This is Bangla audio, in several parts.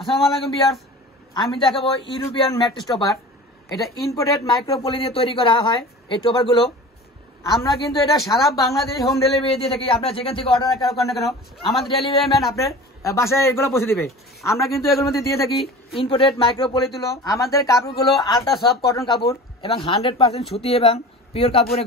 আসসালামু আলাইকুম ভিউয়ার্স, আমি দেখাবো ইউরোপিয়ান ম্যাট্রেস টপার। এটা ইম্পোর্টেড মাইক্রোপলি দিয়ে তৈরি করা হয়। এই টপারগুলো আমরা কিন্তু এটা সারা বাংলাদেশ হোম ডেলিভারি দিয়ে থাকি। আপনারা যেখান থেকে অর্ডার করেন না কেন, আমাদের ডেলিভারি ম্যান আপনার বাসায় এগুলো পৌঁছে দিবে। আমরা কিন্তু এগুলোর মধ্যে দিয়ে থাকি ইম্পোর্টেড মাইক্রোপলি তুলো। আমাদের কাপড়গুলো আলট্রা সফট কটন কাপড় এবং 100% সুতি এবং পিওর কাপড়।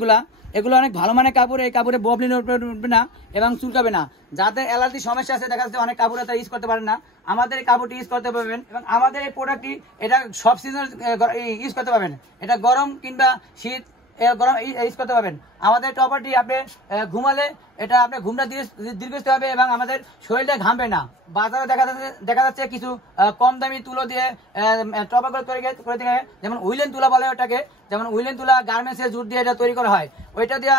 এগুলো অনেক ভালো মানের কাপড়। এই কাপড়ে ববলিন উঠবে না এবং চুলকাবে না। যাদের অ্যালার্জি সমস্যা আছে, দেখা যাচ্ছে অনেক কাপড়ে তারা ইউজ করতে পারেন না, আমাদের এই কাপড়টি ইউজ করতে পারবেন। এবং আমাদের এই প্রোডাক্টটি এটা সব সিজন ইউজ করতে পারবেন। এটা গরম কিংবা শীত গরম ইউজ করতে পারবেন। আমাদের টপারটি আপনি ঘুমালে এটা আপনার ঘুমটা দীর্ঘস্থায়ী হবে এবং আমাদের শরীরটা ঘামবে না। বাজারে দেখা যাচ্ছে কিছু কম দামি তুলো দিয়ে টপারগুলো তৈরি করে দিয়ে, যেমন উইলেন তুলা বলে ওটাকে, যেমন উইলেন তুলা গার্মেন্টসের জুট দিয়ে এটা তৈরি করা হয়। ওইটা দিয়ে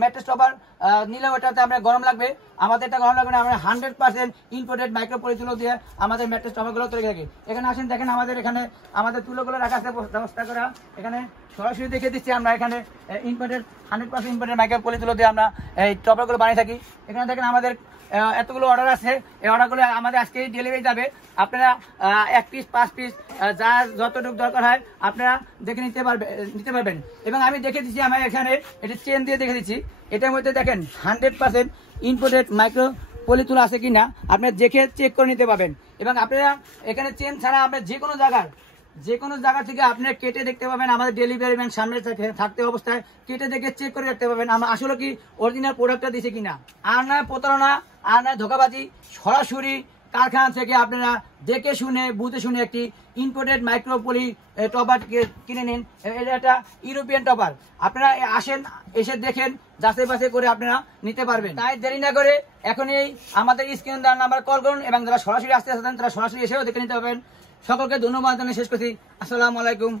ম্যাট্রেস টপার নিলে ওটাতে আপনার গরম লাগবে, আমাদের এটা গরম লাগবে না। আমরা 100% ইম্পোর্টেড মাইক্রোপলি তুলো দিয়ে আমাদের ম্যাট্রেস টপারগুলো তৈরি থাকি। এখানে আসেন, দেখেন আমাদের তুলোগুলো রাখা আছে ব্যবস্থা করা। এখানে সরাসরি দেখে দিচ্ছি আমরা এখানে ইম্পোর্টেড 100% ইম্পোর্টেড মাইক্রোপলি তুলো দিয়ে আমরা এই টপারগুলো বানিয়ে থাকি। এখানে দেখেন আমাদের এতগুলো অর্ডার আছে। এই অর্ডারগুলো আমাদের আজকে ডেলিভারি যাবে। আপনারা 1 পিস 5 পিস যার যতটুকু দরকার হয় আপনারা দেখে নিতে পারবেন। এবং আমি দেখে দিচ্ছি, আমার এখানে এটা চেন দিয়ে দেখে দিচ্ছি। এটার মধ্যে দেখেন 100% ইম্পোর্টেড মাইক্রোপলি তুলো আছে কিনা আপনারা দেখে চেক করে নিতে পারবেন। এবং আপনারা এখানে চেন ছাড়া আপনার যে কোনো জায়গা থেকে আপনারা কেটে দেখতে পাবেন। আমাদের ডেলিভারি ম্যান সামনে থাকতে অবস্থায় কেটে দেখে চেক করে রাখতে পারবেন আমরা আসলে কি অরিজিনাল প্রোডাক্টটা দিছে কিনা। আর নয় প্রতারণা, আর নয় ধোকাবাজি, সরাসরি কারখানা থেকে আপনারা দেখে শুনে বুঝে শুনে একটি ইম্পোর্টেড মাইক্রোপলি টপার কিনে নিন। এটা একটা ইউরোপিয়ান টপার। আপনারা আসেন, এসে দেখেন, যাচাই বাছাই করে আপনারা নিতে পারবেন। তাই দেরি না করে এখনই আমাদের স্ক্রিন দেওয়ার নাম্বার কল করুন এবং যারা সরাসরি আসতে আসেন তারা সরাসরি এসেও দেখে নিতে পারবেন। সকলকে ধন্যবাদ জানিয়ে শেষ করছি। আসসালামু আলাইকুম।